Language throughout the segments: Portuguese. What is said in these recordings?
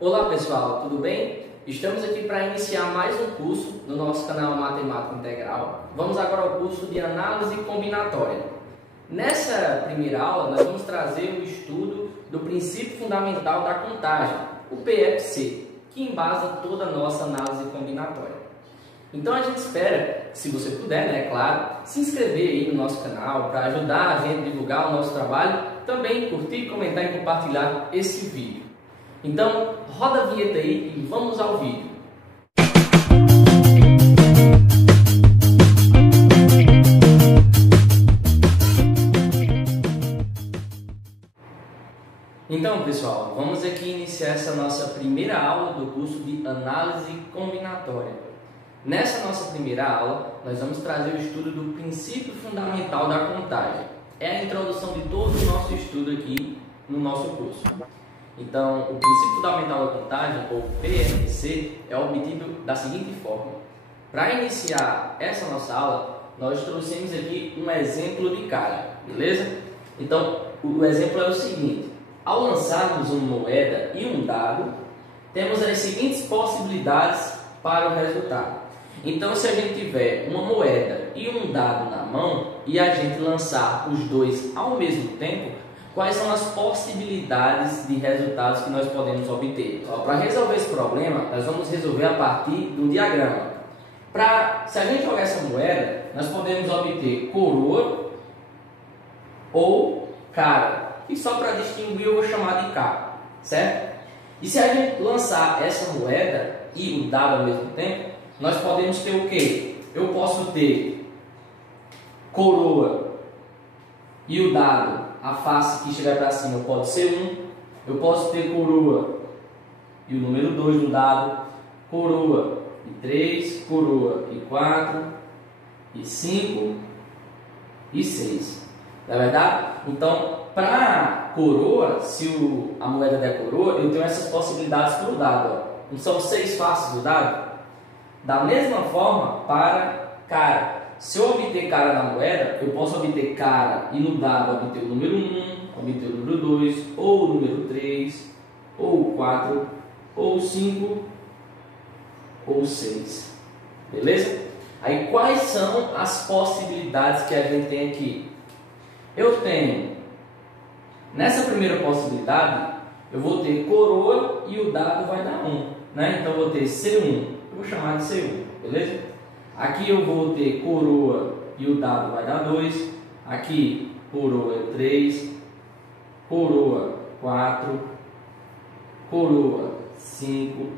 Olá pessoal, tudo bem? Estamos aqui para iniciar mais um curso no nosso canal Matemática Integral. Vamos agora ao curso de Análise Combinatória. Nessa primeira aula, nós vamos trazer o estudo do princípio fundamental da contagem, o PFC, que embasa toda a nossa análise combinatória. Então a gente espera, se você puder, né, claro, se inscrever aí no nosso canal para ajudar a gente a divulgar o nosso trabalho, também curtir, comentar e compartilhar esse vídeo. Então, roda a vinheta aí e vamos ao vídeo. Então, pessoal, vamos aqui iniciar essa nossa primeira aula do curso de Análise Combinatória. Nessa nossa primeira aula, nós vamos trazer o estudo do princípio fundamental da contagem. É a introdução de todo o nosso estudo aqui no nosso curso. Então, o princípio fundamental da contagem, ou PFC, é obtido da seguinte forma. Para iniciar essa nossa aula, nós trouxemos aqui um exemplo de cara, beleza? Então, o exemplo é o seguinte. Ao lançarmos uma moeda e um dado, temos as seguintes possibilidades para o resultado. Então, se a gente tiver uma moeda e um dado na mão e a gente lançar os dois ao mesmo tempo, quais são as possibilidades de resultados que nós podemos obter? Para resolver esse problema, nós vamos resolver a partir do diagrama. Se a gente jogar essa moeda, nós podemos obter coroa ou cara. E só para distinguir eu vou chamar de K, certo? E se a gente lançar essa moeda e o dado ao mesmo tempo, nós podemos ter o quê? Eu posso ter coroa e o dado, a face que estiver para cima pode ser 1. Eu posso ter coroa e o número 2 do dado, coroa e 3, coroa e 4, e 5 e 6. Não é verdade? Então, para coroa, se a moeda der coroa, eu tenho essas possibilidades para o dado. Não são 6 faces do dado? Da mesma forma, para cara. Se eu obter cara na moeda, eu posso obter cara e no dado obter o número 1, obter o número 2, ou o número 3, ou 4, ou 5, ou 6. Beleza? Aí quais são as possibilidades que a gente tem aqui? Eu tenho, nessa primeira possibilidade, eu vou ter coroa e o dado vai dar 1. Né? Então eu vou ter C1, eu vou chamar de C1, beleza? Aqui eu vou ter coroa e o dado vai dar 2. Aqui, coroa é 3. Coroa 4. Coroa 5.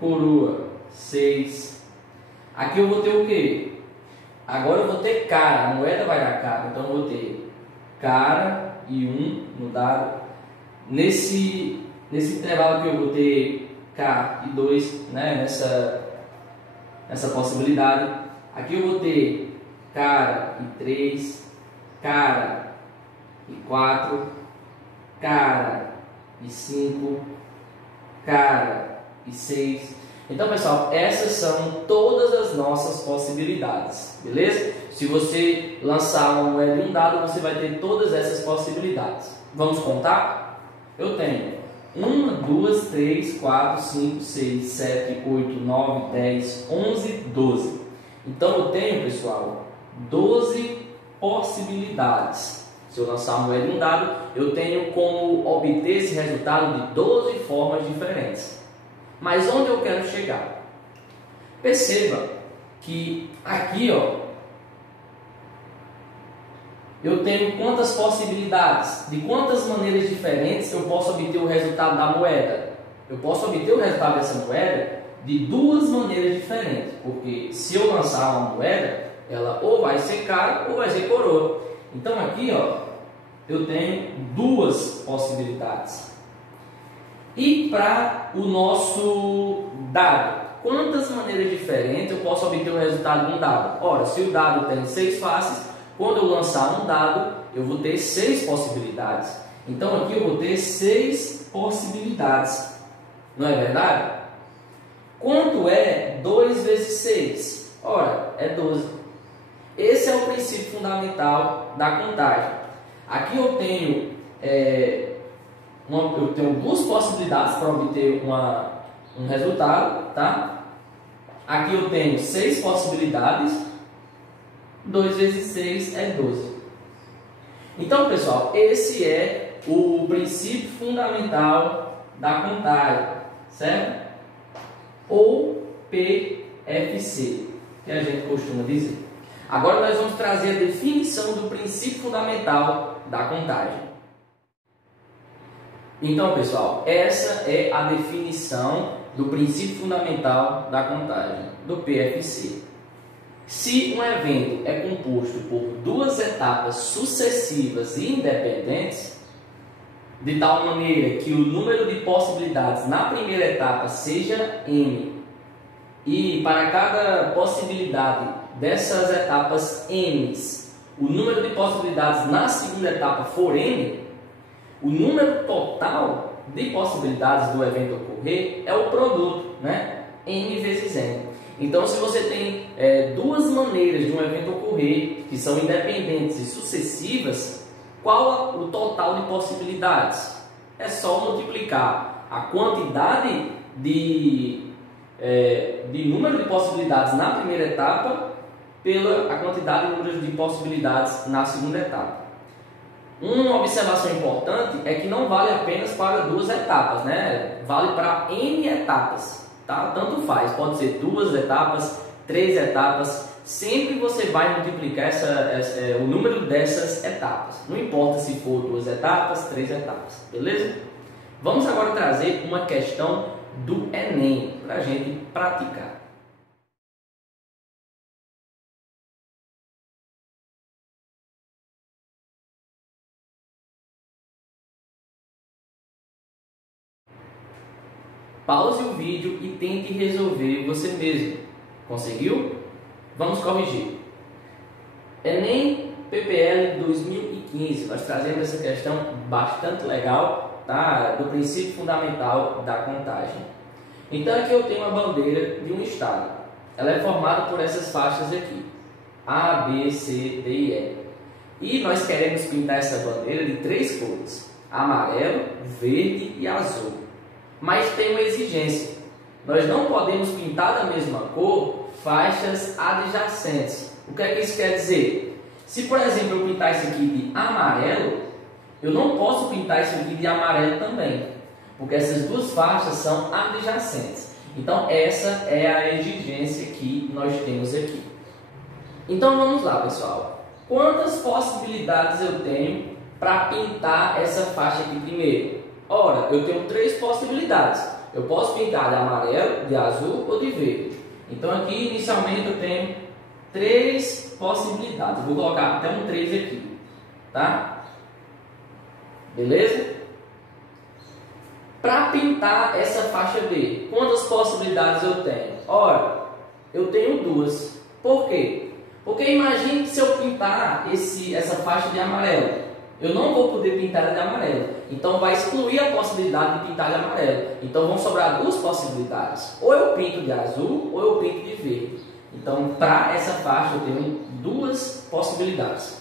Coroa 6. Aqui eu vou ter o quê? Agora eu vou ter cara. A moeda vai dar cara. Então eu vou ter cara e 1 no dado. Nesse intervalo aqui eu vou ter K e 2, né? Nessa possibilidade. Aqui eu vou ter cara e 3, cara e 4, cara e 5, cara e 6. Então, pessoal, essas são todas as nossas possibilidades, beleza? Se você lançar uma moeda e um dado, você vai ter todas essas possibilidades. Vamos contar? Eu tenho 1, 2, 3, 4, 5, 6, 7, 8, 9, 10, 11, 12. Então eu tenho, pessoal, 12 possibilidades. Se eu lançar uma moeda e um dado, eu tenho como obter esse resultado de 12 formas diferentes. Mas onde eu quero chegar? Perceba que aqui, ó, eu tenho quantas possibilidades, de quantas maneiras diferentes eu posso obter o resultado da moeda. Eu posso obter o resultado dessa moeda de duas maneiras diferentes, porque se eu lançar uma moeda, ela ou vai ser cara ou vai ser coroa. Então aqui, ó, eu tenho duas possibilidades. E para o nosso dado, quantas maneiras diferentes eu posso obter o resultado de um dado? Ora, se o dado tem 6 faces, quando eu lançar um dado, eu vou ter 6 possibilidades. Então aqui eu vou ter 6 possibilidades. Não é verdade? Quanto é 2 vezes 6? Ora, é 12. Esse é o princípio fundamental da contagem. Aqui eu tenho eu tenho duas possibilidades para obter um resultado, tá? Aqui eu tenho 6 possibilidades, 2 vezes 6 é 12. Então, pessoal, esse é o princípio fundamental da contagem, certo? Ou PFC, que a gente costuma dizer. Agora nós vamos trazer a definição do princípio fundamental da contagem. Então, pessoal, essa é a definição do princípio fundamental da contagem, do PFC. Se um evento é composto por duas etapas sucessivas e independentes, de tal maneira que o número de possibilidades na primeira etapa seja n, e para cada possibilidade dessas etapas n, o número de possibilidades na segunda etapa for n, o número total de possibilidades do evento ocorrer é o produto, né? N vezes n. Então, se você tem duas maneiras de um evento ocorrer, que são independentes e sucessivas, qual o total de possibilidades? É só multiplicar a quantidade de número de possibilidades na primeira etapa pela a quantidade de número de possibilidades na segunda etapa. Uma observação importante é que não vale apenas para duas etapas, né? Vale para n etapas, tá? Tanto faz, pode ser 2 etapas, 3 etapas, sempre você vai multiplicar o número dessas etapas. Não importa se for 2 etapas, 3 etapas, beleza? Vamos agora trazer uma questão do Enem para a gente praticar. Pause o vídeo e tente resolver você mesmo. Conseguiu? Vamos corrigir. Enem PPL 2015. Nós trazemos essa questão bastante legal, tá? Do princípio fundamental da contagem. Então aqui eu tenho uma bandeira de um estado. Ela é formada por essas faixas aqui: A, B, C, D e E. E nós queremos pintar essa bandeira de 3 cores: amarelo, verde e azul. Mas tem uma exigência: nós não podemos pintar da mesma cor faixas adjacentes. O que é que isso quer dizer? Se, por exemplo, eu pintar isso aqui de amarelo, eu não posso pintar isso aqui de amarelo também, porque essas duas faixas são adjacentes. Então, essa é a exigência que nós temos aqui. Então, vamos lá, pessoal. Quantas possibilidades eu tenho para pintar essa faixa aqui primeiro? Ora, eu tenho 3 possibilidades. Eu posso pintar de amarelo, de azul ou de verde. Então aqui, inicialmente, eu tenho 3 possibilidades. Eu vou colocar até um 3 aqui, tá? Beleza? Para pintar essa faixa B, quantas possibilidades eu tenho? Ora, eu tenho 2. Por quê? Porque imagine que se eu pintar essa faixa de amarelo, eu não vou poder pintar de amarelo. Então vai excluir a possibilidade de pintar de amarelo. Então vão sobrar 2 possibilidades. Ou eu pinto de azul ou eu pinto de verde. Então para essa faixa eu tenho 2 possibilidades.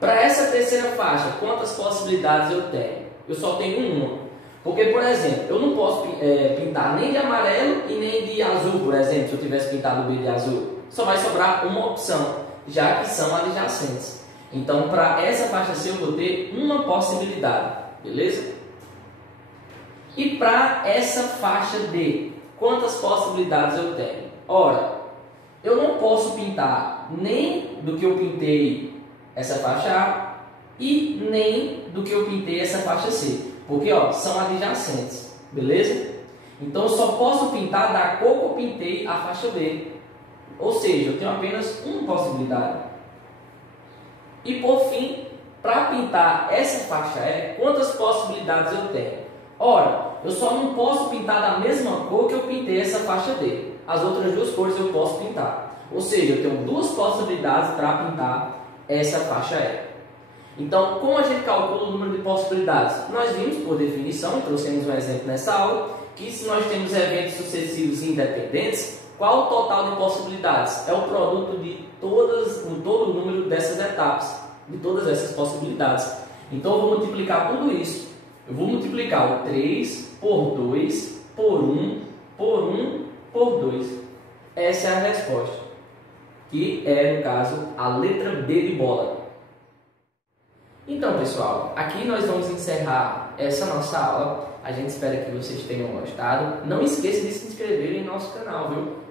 Para essa terceira faixa, quantas possibilidades eu tenho? Eu só tenho uma. Porque, por exemplo, eu não posso pintar nem de amarelo e nem de azul, por exemplo, se eu tivesse pintado o B de azul. Só vai sobrar uma opção, já que são adjacentes. Então, para essa faixa C, eu vou ter uma possibilidade, beleza? E para essa faixa D, quantas possibilidades eu tenho? Ora, eu não posso pintar nem do que eu pintei essa faixa A e nem do que eu pintei essa faixa C, porque são adjacentes, beleza? Então, eu só posso pintar da cor que eu pintei a faixa B, ou seja, eu tenho apenas uma possibilidade. E por fim, para pintar essa faixa E, quantas possibilidades eu tenho? Ora, eu só não posso pintar da mesma cor que eu pintei essa faixa D. As outras 2 cores eu posso pintar. Ou seja, eu tenho 2 possibilidades para pintar essa faixa E. Então, como a gente calcula o número de possibilidades? Nós vimos, por definição, trouxemos um exemplo nessa aula, que se nós temos eventos sucessivos independentes, qual o total de possibilidades? É o produto de todo o número dessas etapas, de todas essas possibilidades. Então eu vou multiplicar tudo isso Eu vou multiplicar o 3 por 2, por 1, por 1, por 2. Essa é a resposta, que é, no caso, a letra B de bola. Então, pessoal, aqui nós vamos encerrar essa nossa aula. A gente espera que vocês tenham gostado. Não esqueça de se inscrever em nosso canal, viu?